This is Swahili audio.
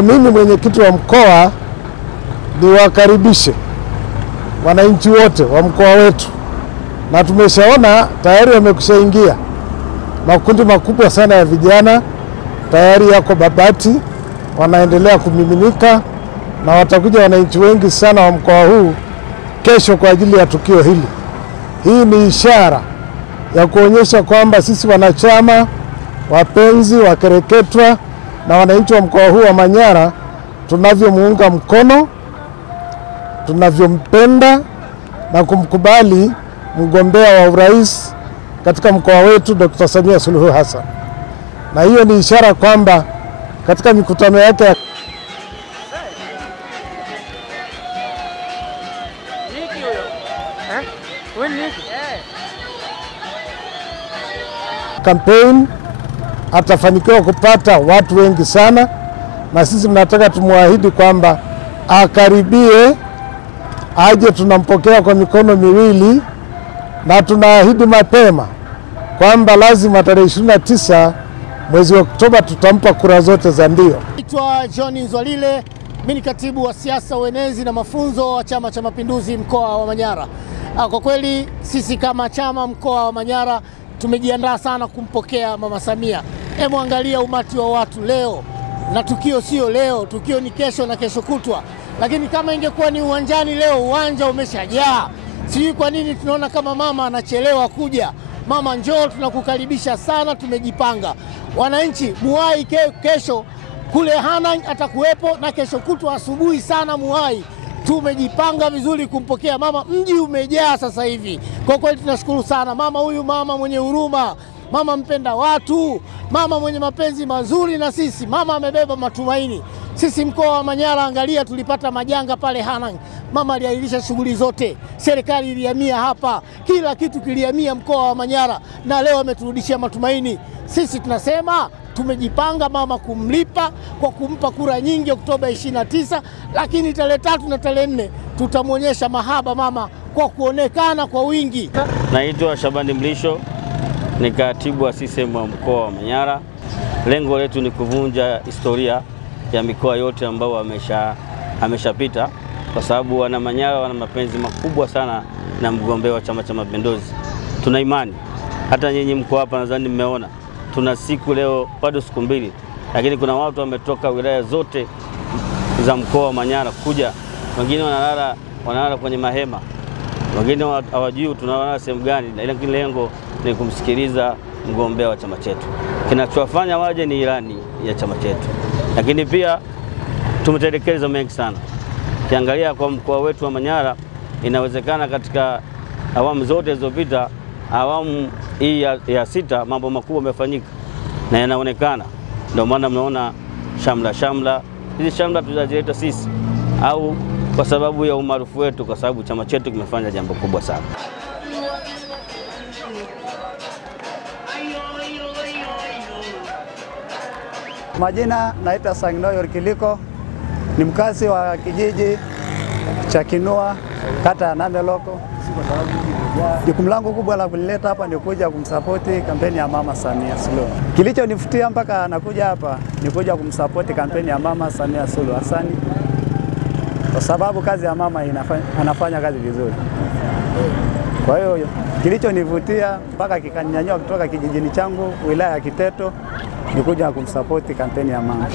Mimi mwenyekiti wa mkoa niwakaribishe wananchi wote wa mkoa wetu, na tumeshaona tayari wamekushaingia makundi makubwa sana ya vijana tayari yako Babati, wanaendelea kumiminika, na watakuja wananchi wengi sana wa mkoa huu kesho kwa ajili ya tukio hili. Hii ni ishara ya kuonyesha kwamba sisi wanachama, wapenzi, wakereketwa na wananchi wa mkoa huu wa Manyara tunavyomuunga mkono, tunavyompenda na kumkubali mgombea wa urais katika mkoa wetu Dr. Samia Suluhu Hassan. Na hiyo ni ishara kwamba katika mikutano yake ya campaign atafanikiwa kupata watu wengi sana, na sisi tunataka tumuahidi kwamba akaribie, aje, tunampokea kwa mikono miwili, na tunaahidi mapema kwamba lazima tarehe 29 mwezi wa Oktoba tutampa kura zote za ndio. Naitwa John Nzwalile, mimi ni katibu wa siasa, uenezi na mafunzo wa Chama cha Mapinduzi mkoa wa Manyara. Kwa kweli sisi kama chama mkoa wa Manyara tumejiandaa sana kumpokea Mama Samia. Hebu angalia umati wa watu leo, na tukio sio leo, tukio ni kesho na kesho kutwa. Lakini kama ingekuwa ni uwanjani leo, uwanja umeshajaa. Sijui kwa nini tunaona kama mama anachelewa kuja. Mama njoo, tunakukaribisha sana, tumejipanga. Wananchi muwai kesho kule Hanang atakuwepo, na kesho kutwa asubuhi sana muwai. Tumejipanga vizuri kumpokea mama, mji umejaa sasa hivi. Kwa kweli tunashukuru sana mama huyu, mama mwenye huruma, mama mpenda watu, mama mwenye mapenzi mazuri na sisi. Mama amebeba matumaini. Sisi mkoa wa Manyara, angalia, tulipata majanga pale Hanang. Mama aliahirisha shughuli zote, serikali ilihamia hapa, kila kitu kilihamia mkoa wa Manyara, na leo ameturudishia matumaini. Sisi tunasema tumejipanga mama kumlipa kwa kumpa kura nyingi Oktoba 29, lakini tarehe 3 na tarehe 4 tutamuonyesha mahaba mama kwa kuonekana kwa wingi. Naitwa Shabani Mlisho, ni katibu wa CCM wa mkoa wa Manyara. Lengo letu ni kuvunja historia ya mikoa yote ambao ameshapita, kwa sababu wana Manyara wana mapenzi makubwa sana na mgombea wa Chama cha Mapinduzi. Tuna imani hata nyinyi mko hapa, nadhani mmeona tuna siku leo bado siku mbili, lakini kuna watu wametoka wilaya zote za mkoa wa Manyara kuja. Wengine wanalala kwenye mahema, wengine hawajui tunalala sehemu gani, lakini lengo ni kumsikiliza mgombea wa chama chetu. Kinachowafanya waje ni ilani ya chama chetu, lakini pia tumetelekeza mengi sana. Kiangalia kwa mkoa wetu wa Manyara, inawezekana katika awamu zote zilizopita, awamu hii ya 6 mambo makubwa yamefanyika na yanaonekana. Ndio maana mnaona shamla. Hizi shamla tunazileta sisi au kwa sababu ya umaarufu wetu, kwa sababu chama chetu kimefanya jambo kubwa sana. Majina naitwa Sangnoyor Kiliko, ni mkazi wa kijiji cha Kinua, kata ya Nameloko. Jukumu langu kubwa la kunileta hapa ni kuja kumsapoti kampeni ya Mama Samia Suluhu. Kilichonifutia mpaka nakuja hapa ni kuja kumsapoti kampeni ya Mama Samia Suluhu Hassan, kwa sababu kazi ya mama anafanya kazi vizuri. Kwa hiyo kilichonivutia mpaka kikanyanyua kutoka kijijini changu wilaya ya Kiteto ni kuja kumsapoti kampeni ya mama.